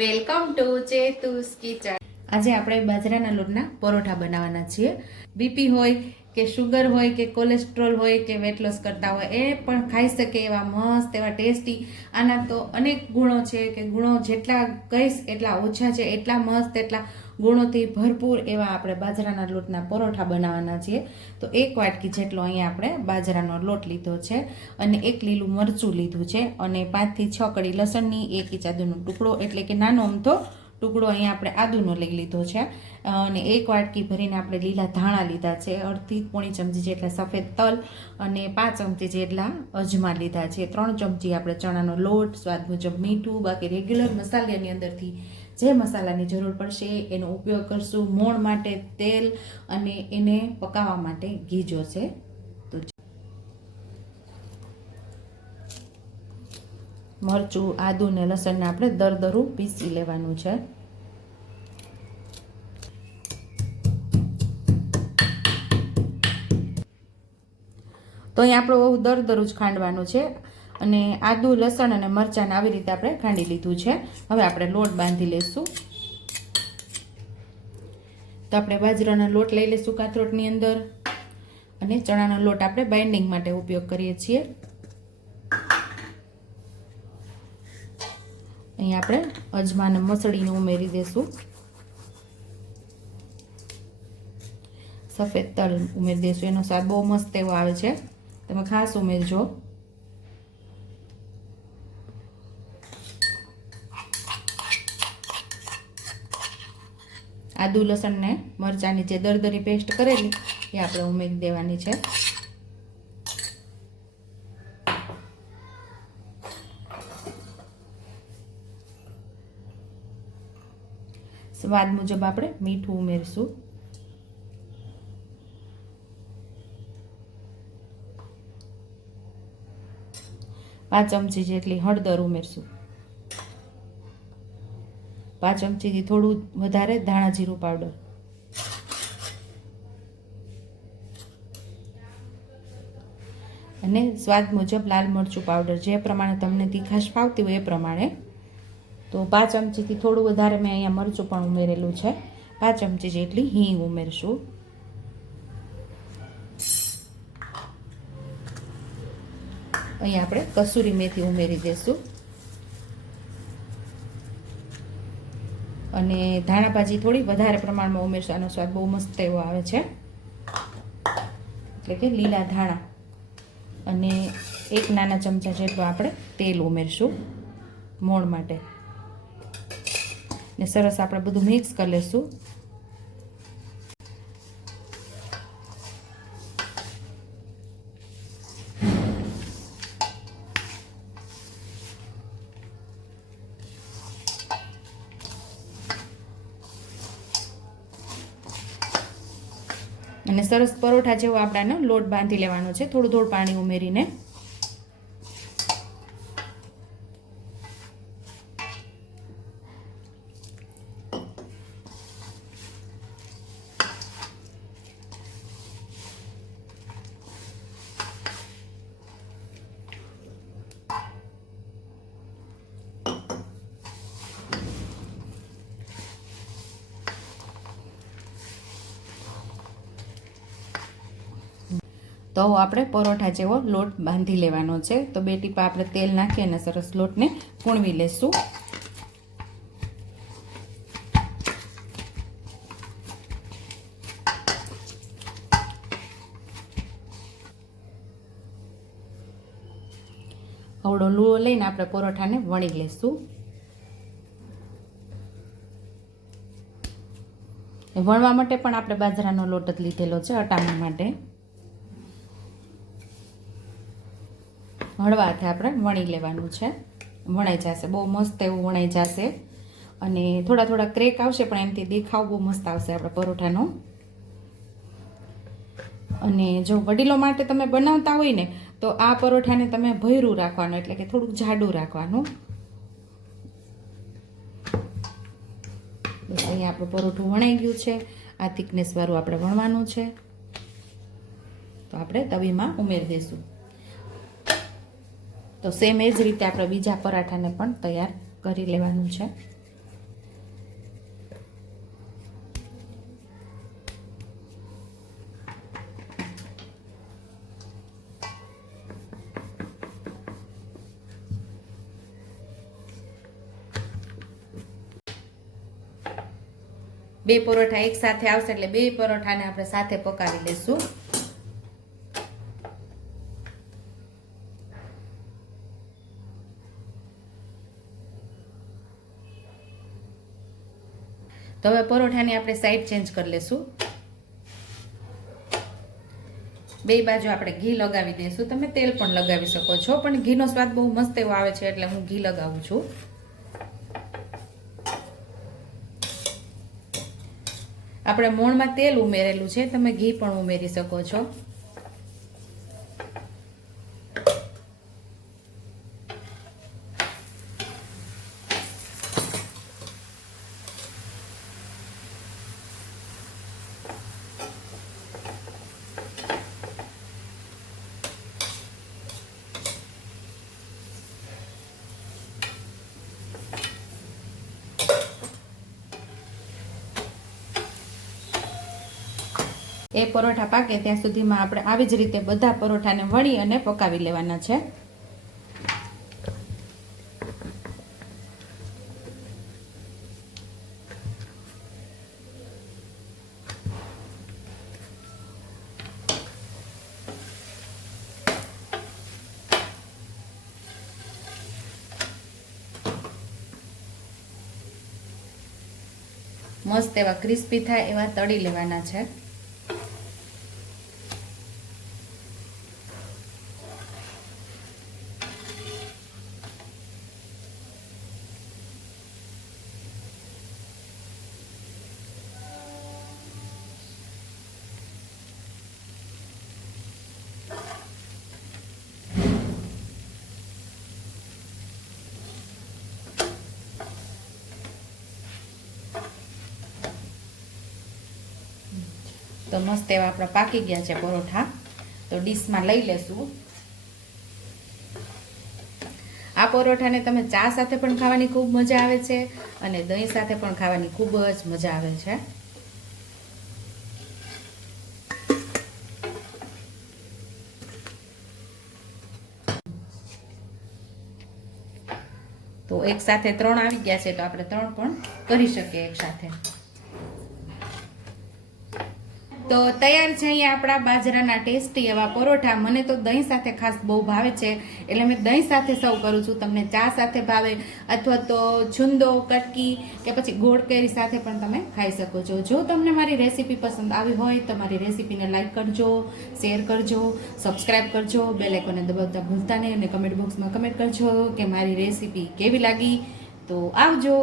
Welcome to ચેતુસ kitchen. આજે આપણે બાજરાના લોટના પરોઠા બનાવવાના છીએ. બીપી હોય કે શુગર હોય કે કોલેસ્ટ્રોલ હોય કે વેટ લોસ કરતા હોય, એ પણ ખાઈ શકે એવા મસ્ત એવા ટેસ્ટી આના તો અનેક ગુણો છે કે ગુણો જેટલા કહીશ એટલા ઓછા છે, એટલા મસ્ત, એટલા ગુણોથી ભરપૂર એવા આપણે બાજરાના લોટના પરોઠા બનાવવાના છીએ. તો એક વાટકી જેટલો અહીંયા આપણે બાજરાનો લોટ લીધો છે અને એક લીલું મરચું લીધું છે અને પાંચથી છ કડી લસણની એક ઇંચ આદુનો ટુકડો, એટલે કે નાનો અમથો ટુકડો અહીંયા આપણે આદુનો લઈ લીધો છે. અને એક વાટકી ભરીને આપણે લીલા ધાણા લીધા છે, અડધી પોણી ચમચી જેટલા સફેદ તલ અને પાંચ ચમચી જેટલા અજમા લીધા છે. ત્રણ ચમચી આપણે ચણાનો લોટ, સ્વાદ મુજબ મીઠું, બાકી રેગ્યુલર મસાલાની અંદરથી જે મસાલાની જરૂર પડશે એનો ઉપયોગ કરશું મોણ માટે તેલ અને એને પકાવવા માટે ઘી જોશે તો મરચું, આદુ ને લસણને આપણે દરદરું પીસી લેવાનું છે. તો અહીં આપણું બહુ દરદરું જ ખાંડવાનું છે. અને આદું, લસણ અને મરચાંને આવી રીતે આપણે ખાંડી લીધું છે. હવે આપણે લોટ બાંધી લઈશું તો આપણે બાજરાનો લોટ લઈ લઈશું કાથરોટની અંદર. અને ચણાનો લોટ આપણે બાઇન્ડિંગ માટે ઉપયોગ કરીએ છીએ. અહીં આપણે અજમાને મસળીને ઉમેરી દઈશું સફેદ તલ ઉમેરી દઈશું એનો સ્વાદ બહુ મસ્ત એવો આવે છે. તમે ખાસ ઉમેરજો. આદુ લસણને મરચાંની જે દરદરી પેસ્ટ કરેલી, એ આપણે ઉમેરી દેવાની છે. સ્વાદ મુજબ આપણે મીઠું ઉમેરશું. પાંચ ચમચી જેટલી હળદર ઉમેરશું. પાંચ ચમચીથી થોડું વધારે ધાણા જીરું પાવડર. અને સ્વાદ મુજબ લાલ મરચું પાવડર. જે પ્રમાણે તમને તીખાશ ફાવતી હોય એ પ્રમાણે. તો પાંચ ચમચીથી થોડું વધારે મેં અહીંયા મરચું પણ ઉમેરેલું છે. પાંચ ચમચી જેટલી હિંગ ઉમેરશું. અહીંયા આપણે કસૂરી મેથી ઉમેરી દઈશું અને ધાણા ભાજી થોડી વધારે પ્રમાણમાં ઉમેરશું. આનો સ્વાદ બહુ મસ્ત એવો આવે છે. એટલે કે લીલા ધાણા. અને એક નાના ચમચા જેટલું આપણે તેલ ઉમેરશું મોણ માટે. ને સરસ આપણે બધું મિક્સ કરી લઈશું અને સરસ પરોઠા જેવો આપણાનો લોટ બાંધી લેવાનો છે. થોડું થોડું પાણી ઉમેરીને. તો આપણે પરોઠા જેવો લોટ બાંધી લેવાનો છે. તો બે ટીપા આપણે તેલ નાખી અને સરસ લોટને પૂણવી લેશું. હવડો લૂવો લઈને આપણે પરોઠાને વણી લેશું. વણવા માટે પણ આપણે બાજરાનો લોટ જ લીધેલો છે અટામણ માટે. હળવા હાથે આપણે વણી લેવાનું છે. વણાઈ જશે, બહુ મસ્ત એવું વણાઈ જશે. અને થોડા થોડા ક્રેક આવશે, પણ એમથી દેખાવ બહુ મસ્ત આવશે આપણા પરોઠાનો. અને જો વડીલો માટે તમે બનાવતા હોય ને, તો આ પરોઠાને તમે ભયરું રાખવાનું, એટલે કે થોડુંક જાડું રાખવાનું. અહીંયા આપણું પરોઠું વણાઈ ગયું છે. આ થિકનેસવાળું આપણે વણવાનું છે. તો આપણે તવીમાં ઉમેરી દઈશું. તો સેમ એ જ રીતે આપણે બીજા પરાઠાને પણ તૈયાર કરી લેવાનું છે. બે પરોઠા એક સાથે આવશે એટલે બે પરોઠાને આપણે સાથે પકાવી લઈશું તો હવે પરોઠાની આપણે સાઈડ ચેન્જ કરી લેશું. બે બાજુ આપણે ઘી લગાવી દઈશું તમે તેલ પણ લગાવી શકો છો, પણ ઘીનો સ્વાદ બહુ મસ્ત એવો આવે છે એટલે હું ઘી લગાવું છું. આપણે મોણમાં તેલ ઉમેરેલું છે, તમે ઘી પણ ઉમેરી શકો છો. એ પરોઠા પાકે ત્યાં સુધીમાં આપણે આવી જ રીતે બધા પરોઠાને વણી અને પકાવી લેવાના છે. મસ્ત એવા ક્રિસ્પી થાય એવા તળી લેવાના છે. તો મસ્ત એવા આપણા પાકી ગયા છે પરોઠા. તો ડીશમાં લઈ લેશું. આ પરોઠાને તમે ચા સાથે પણ ખાવાની ખૂબ મજા આવે છે અને દહીં સાથે પણ ખાવાની ખૂબ જ મજા આવે છે. તો એક સાથે ત્રણ આવી ગયા છે તો આપણે ત્રણ પણ કરી શકીએ એક સાથે. તો તૈયાર છે અહીંયા આપણા બાજરાના ટેસ્ટી એવા પરોઠા. મને તો દહીં સાથે ખાસ બહુ ભાવે છે. એટલે મેં દહીં સાથે સર્વ કરું છું. તમને ચા સાથે ભાવે અથવા તો છુંદો, કટકી કે પછી ગોળ કેરી સાથે પણ તમે ખાઈ શકો છો. જો તમને મારી રેસીપી પસંદ આવી હોય તો મારી રેસીપીને લાઈક કરજો, શેર કરજો સબસ્ક્રાઈબ કરજો બેલેકોને દબાવતા ભૂલતા નહીં અને કમેન્ટ બોક્સમાં કમેન્ટ કરજો કે મારી રેસીપી કેવી લાગી. તો આવજો.